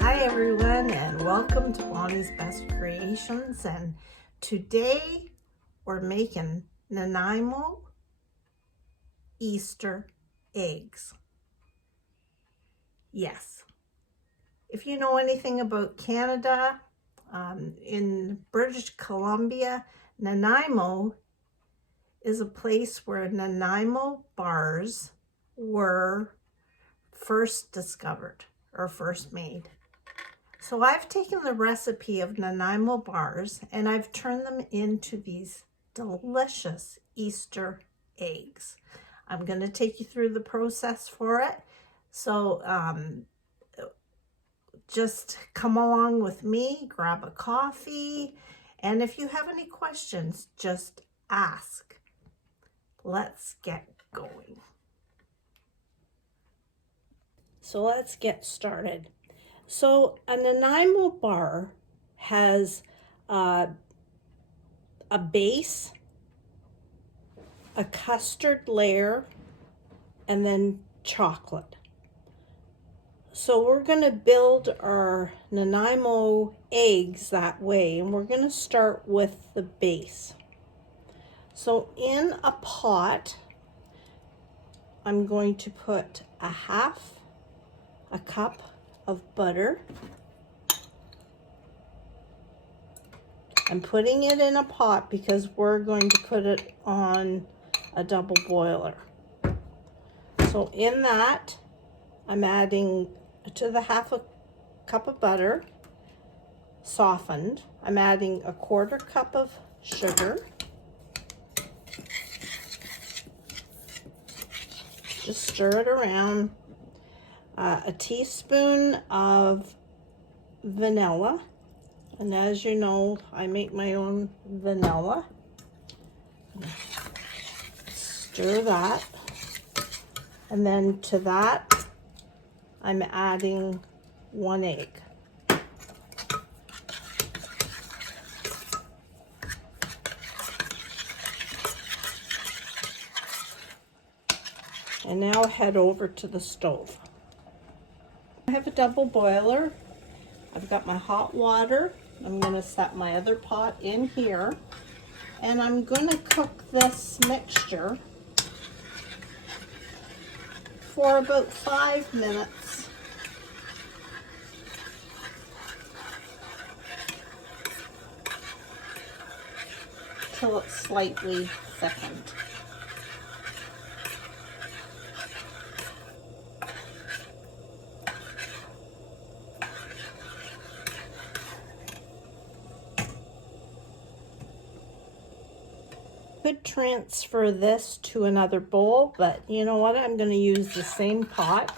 Hi everyone, and welcome to Bonnie's Best Creations. And today we're making Nanaimo Easter eggs. Yes, if you know anything about Canada, in British Columbia, Nanaimo is a place where Nanaimo bars were first discovered or first made. So I've taken the recipe of Nanaimo bars and I've turned them into these delicious Easter eggs. I'm going to take you through the process for it. So just come along with me, grab a coffee, and if you have any questions, just ask. Let's get going. So let's get started. So a Nanaimo bar has a base, a custard layer, and then chocolate. So we're going to build our Nanaimo eggs that way, and we're going to start with the base. So in a pot, I'm going to put a cup of butter. I'm putting it in a pot because we're going to put it on a double boiler. So in that, I'm adding to the half a cup of butter, softened. I'm adding a 1/4 cup of sugar. Just stir it around. A teaspoon of vanilla, and as you know, I make my own vanilla. Stir that, and then to that I'm adding 1 egg. And now head over to the stove. I have a double boiler. I've got my hot water. I'm going to set my other pot in here, and I'm going to cook this mixture for about 5 minutes. Till it's slightly thickened. Could transfer this to another bowl, but you know what? I'm going to use the same pot.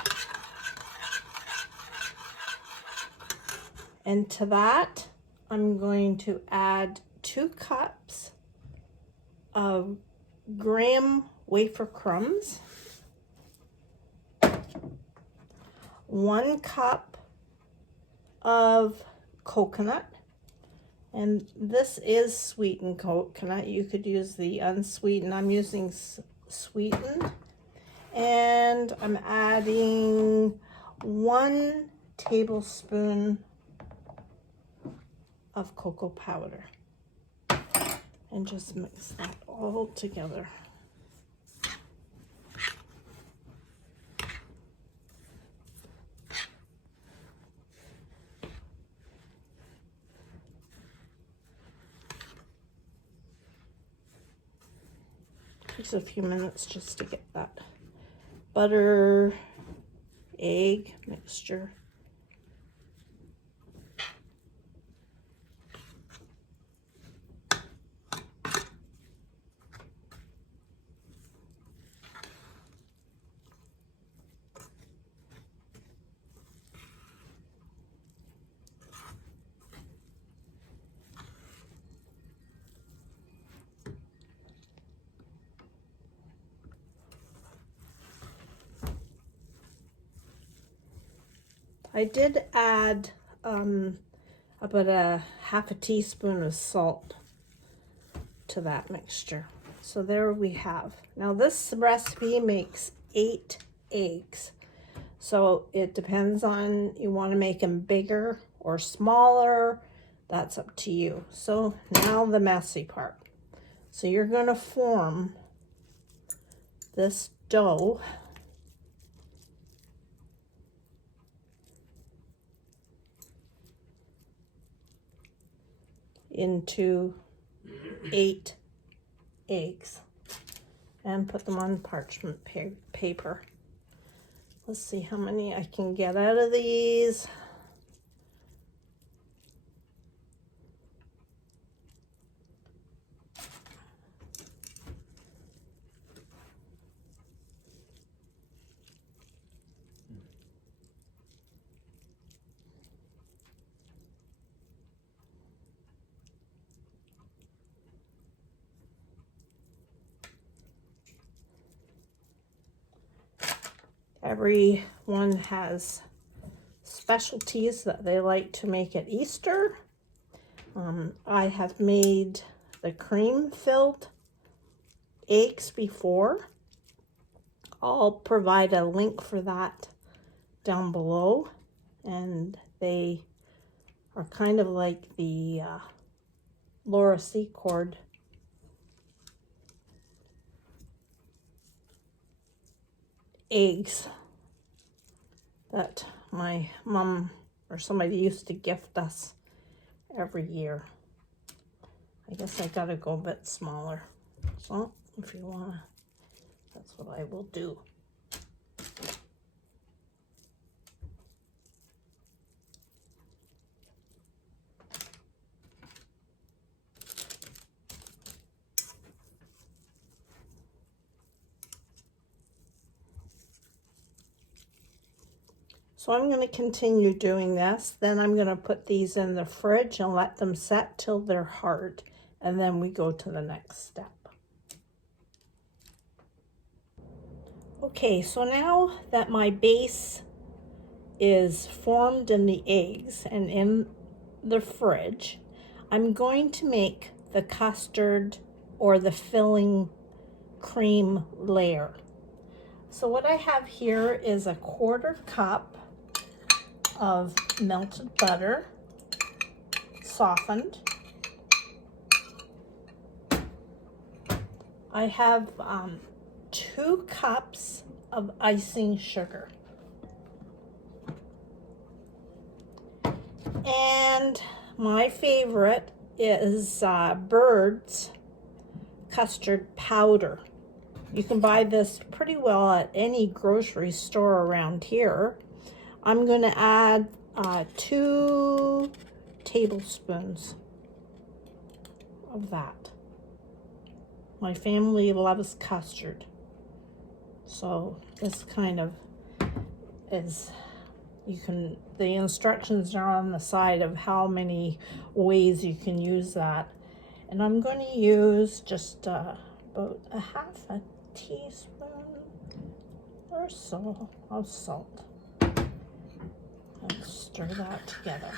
And to that, I'm going to add 2 cups of graham wafer crumbs, 1 cup of coconut. And this is sweetened coconut. You could use the unsweetened. I'm using sweetened. And I'm adding 1 tablespoon of cocoa powder. And just mix that all together. Takes a few minutes just to get that butter egg mixture. I did add about a half a teaspoon of salt to that mixture. So there we have. Now this recipe makes 8 eggs. So it depends on, you want to make them bigger or smaller. That's up to you. So now the messy part. So you're going to form this dough into 8 eggs and put them on parchment paper. Let's see how many I can get out of these. Everyone has specialties that they like to make at Easter. I have made the cream-filled eggs before. I'll provide a link for that down below. And they are kind of like the Laura Secord eggs that my mom or somebody used to gift us every year. I guess I gotta go a bit smaller. So if you wanna, that's what I will do. So I'm going to continue doing this. Then I'm going to put these in the fridge and let them set till they're hard. And then we go to the next step. Okay, so now that my base is formed in the eggs and in the fridge, I'm going to make the custard or the filling cream layer. So what I have here is a 1/4 cup of melted butter, softened. I have 2 cups of icing sugar. And my favorite is Bird's custard powder. You can buy this pretty well at any grocery store around here. I'm going to add 2 tablespoons of that. My family loves custard. So this kind of is, the instructions are on the side of how many ways you can use that. And I'm going to use just about 1/2 teaspoon or so of salt. And stir that together.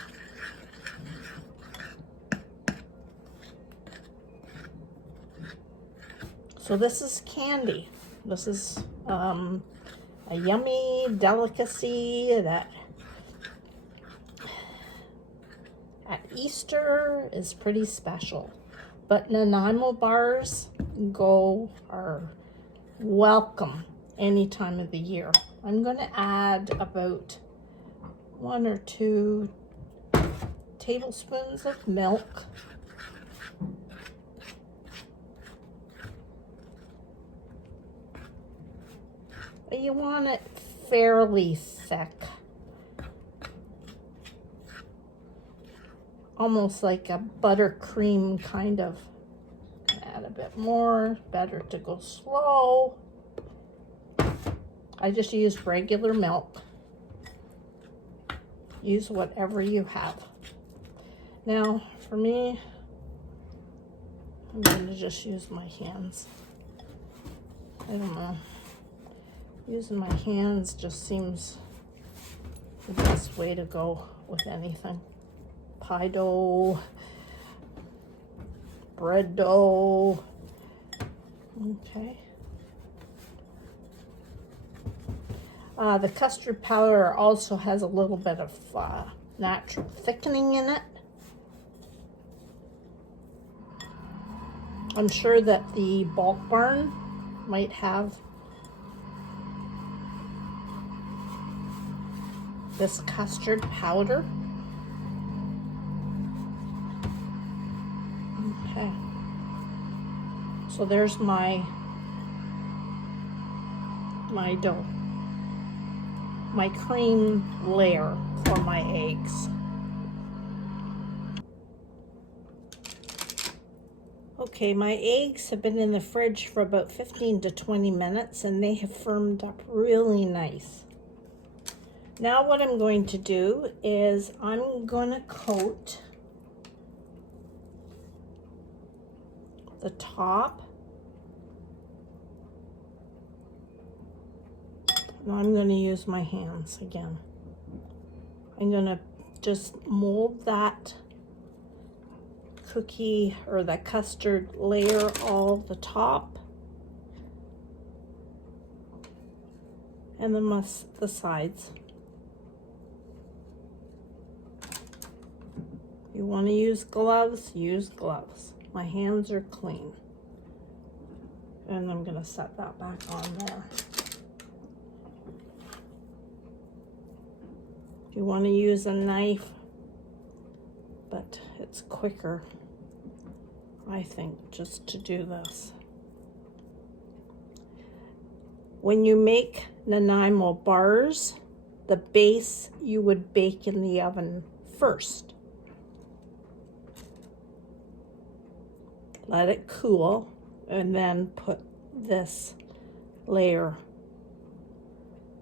So this is candy. This is a yummy delicacy that at Easter is pretty special. But Nanaimo bars are welcome any time of the year. I'm going to add about 1 or 2 tablespoons of milk. You want it fairly thick, almost like a buttercream kind of. Add a bit more, better to go slow. I just used regular milk. Use whatever you have. Now, for me, I'm going to just use my hands. I don't know. Using my hands just seems the best way to go with anything. Pie dough, bread dough. Okay. The custard powder also has a little bit of natural thickening in it. I'm sure that the bulk barn might have this custard powder. Okay. So there's my dough, my cream layer for my eggs. Okay, my eggs have been in the fridge for about 15 to 20 minutes and they have firmed up really nice. Now what I'm going to do is I'm going to coat the top. Now I'm going to use my hands again. I'm going to just mold that cookie or that custard layer all the top and then the sides. If you want to use gloves, use gloves. My hands are clean. And I'm going to set that back on there. If you want to use a knife, but it's quicker, I think, just to do this. When you make Nanaimo bars, the base you would bake in the oven first. Let it cool and then put this layer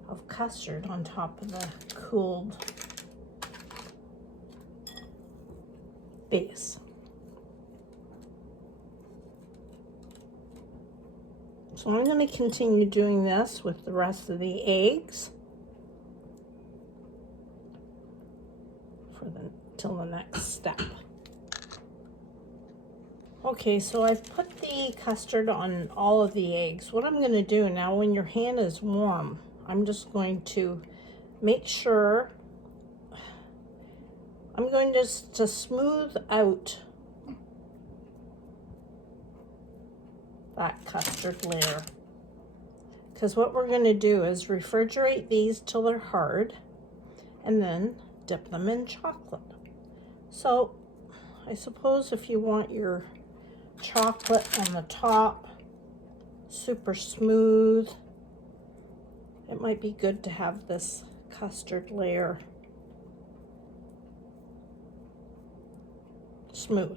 of custard on top of the cooled base. So I'm going to continue doing this with the rest of the eggs till the next step. Okay, so I've put the custard on all of the eggs. What I'm going to do now, when your hand is warm, I'm just going to make sure I'm going just to smooth out that custard layer. Because what we're going to do is refrigerate these till they're hard and then dip them in chocolate. So I suppose if you want your chocolate on the top super smooth, it might be good to have this custard layer smooth.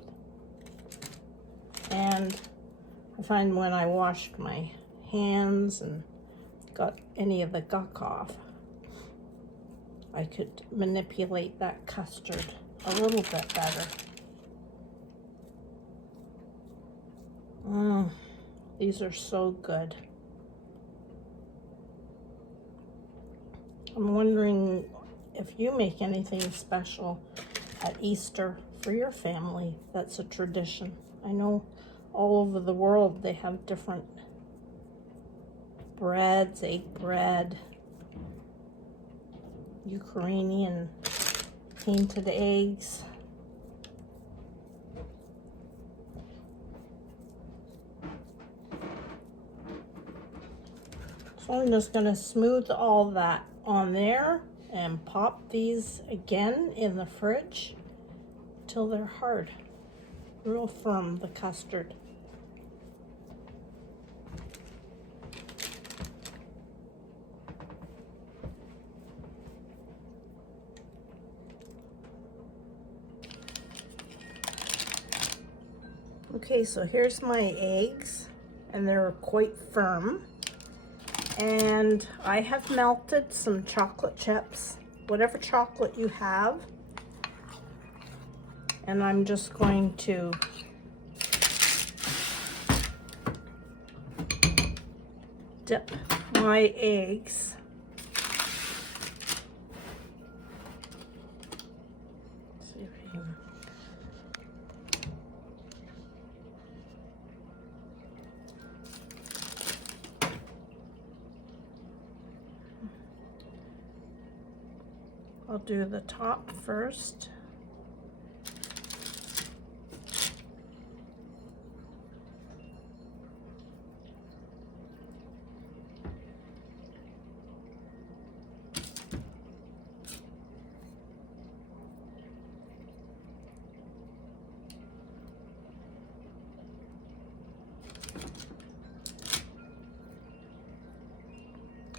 And I find when I washed my hands and got any of the gunk off, I could manipulate that custard a little bit better. These are so good. I'm wondering if you make anything special at Easter for your family. That's a tradition. I know all over the world they have different breads, egg bread, Ukrainian painted eggs. So I'm just going to smooth all that on there and pop these again in the fridge till they're hard, real firm, the custard. Okay, so here's my eggs, and they're quite firm. And I have melted some chocolate chips, whatever chocolate you have. And I'm just going to dip my eggs I'll do the top first.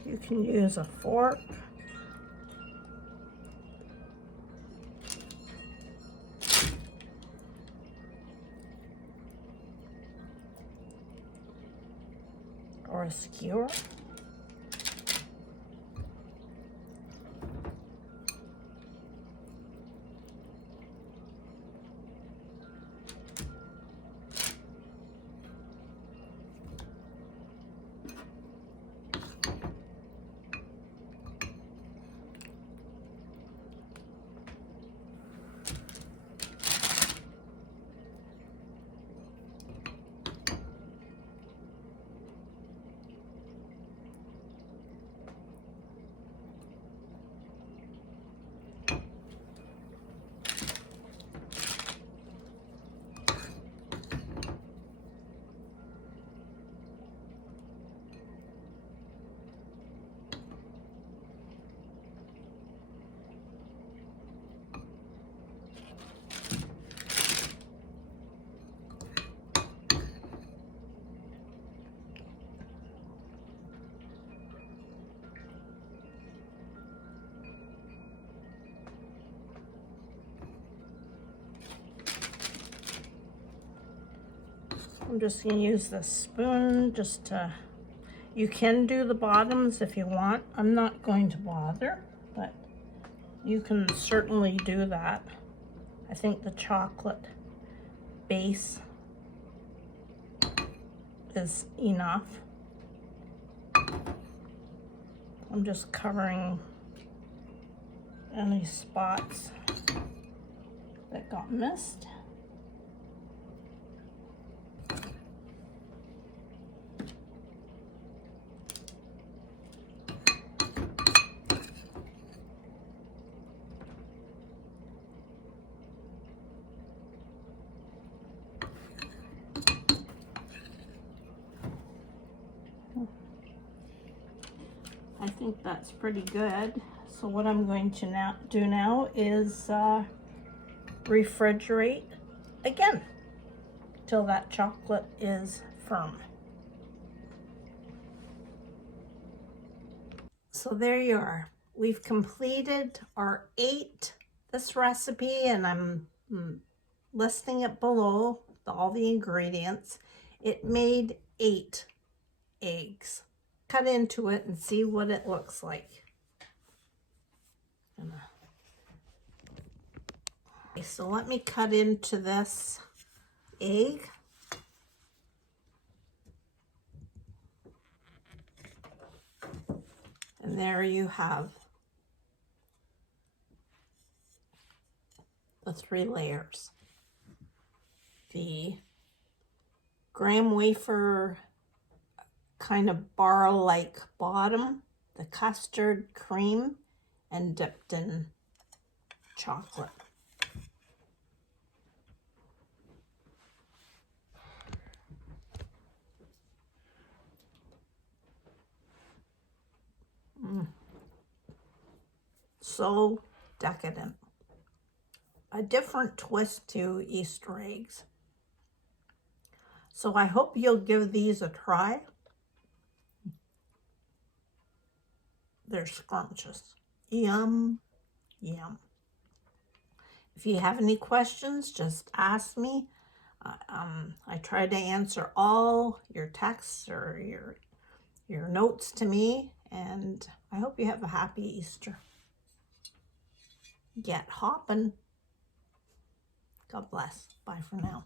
You can use a fork. Or a skewer. I'm just going to use the spoon just to, you can do the bottoms if you want. I'm not going to bother, but you can certainly do that. I think the chocolate base is enough. I'm just covering any spots that got missed. I think that's pretty good. So what I'm going to do now is refrigerate again till that chocolate is firm. So there you are. We've completed our 8 this recipe, and I'm listing it below all the ingredients. It made 8 eggs. Cut into it and see what it looks like. Okay, so let me cut into this egg. And there you have the 3 layers. The graham wafer kind of bar-like bottom, the custard cream, and dipped in chocolate. So decadent. A different twist to Easter eggs. So I hope you'll give these a try. They're scrumptious. Yum, yum. If you have any questions, just ask me. I try to answer all your texts or your notes to me, and I hope you have a happy Easter. Get hoppin'. God bless. Bye for now.